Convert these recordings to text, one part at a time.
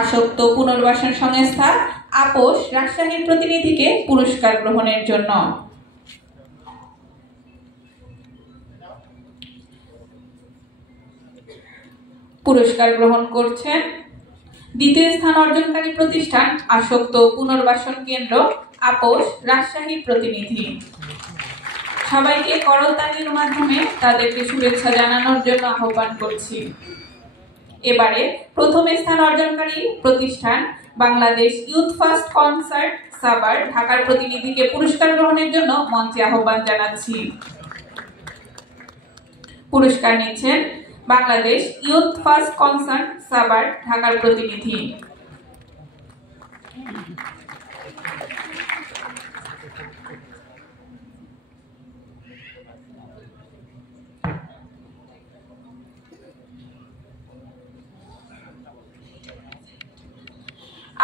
আসক্ত পুনর্বাসন সংস্থা আপোষ রাজশাহীর প্রতিনিধিকে পুরস্কার গ্রহণের জন্য। পুরস্কার গ্রহণ করছেন দ্বিতীয় স্থান অর্জনকারী প্রতিষ্ঠান আসক্ত পুনর্বাসন কেন্দ্র আপোষ রাজশাহীর প্রতিনিধি। সবাইকে করতালির মাধ্যমে তাদেরকে শুভেচ্ছা জানানোর জন্য আহ্বান করছি। এবারে প্রথম স্থান অর্জনকারী প্রতিষ্ঠান Bangladesh youth first concert Savar ঢাকার প্রতিনিধিকে পুরস্কার গ্রহণের জন্য মঞ্চে আহ্বান জানাচ্ছি। পুরস্কার নিচ্ছেন Bangladesh youth first concert Savar ঢাকার প্রতিনিধি।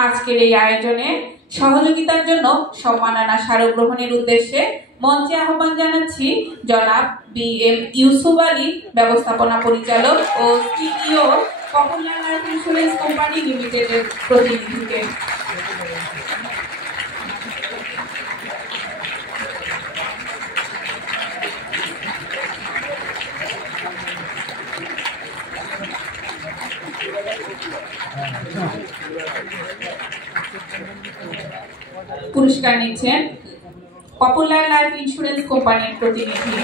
আজকের এই আয়োজনে সহযোগিতার জন্য সম্মাননা স্মারক গ্রহণের উদ্দেশ্যে মঞ্চে আহ্বান জানাচ্ছি জনাব BM ইউসুফ আলী, ব্যবস্থাপনা পরিচালক ও CEO popular life insurance company লিমিটেডের প্রতিনিধিকে। পুরস্কার নিচ্ছেন পপুলার লাইফ ইন্স্যুরেন্স কোম্পানির প্রতিনিধি।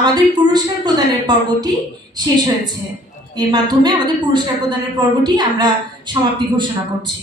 আমাদের পুরস্কার প্রদানের পর্বটি শেষ হয়েছে। এর মাধ্যমে আমাদের পুরস্কার প্রদানের পর্বটি আমরা সমাপ্তি ঘোষণা করছি।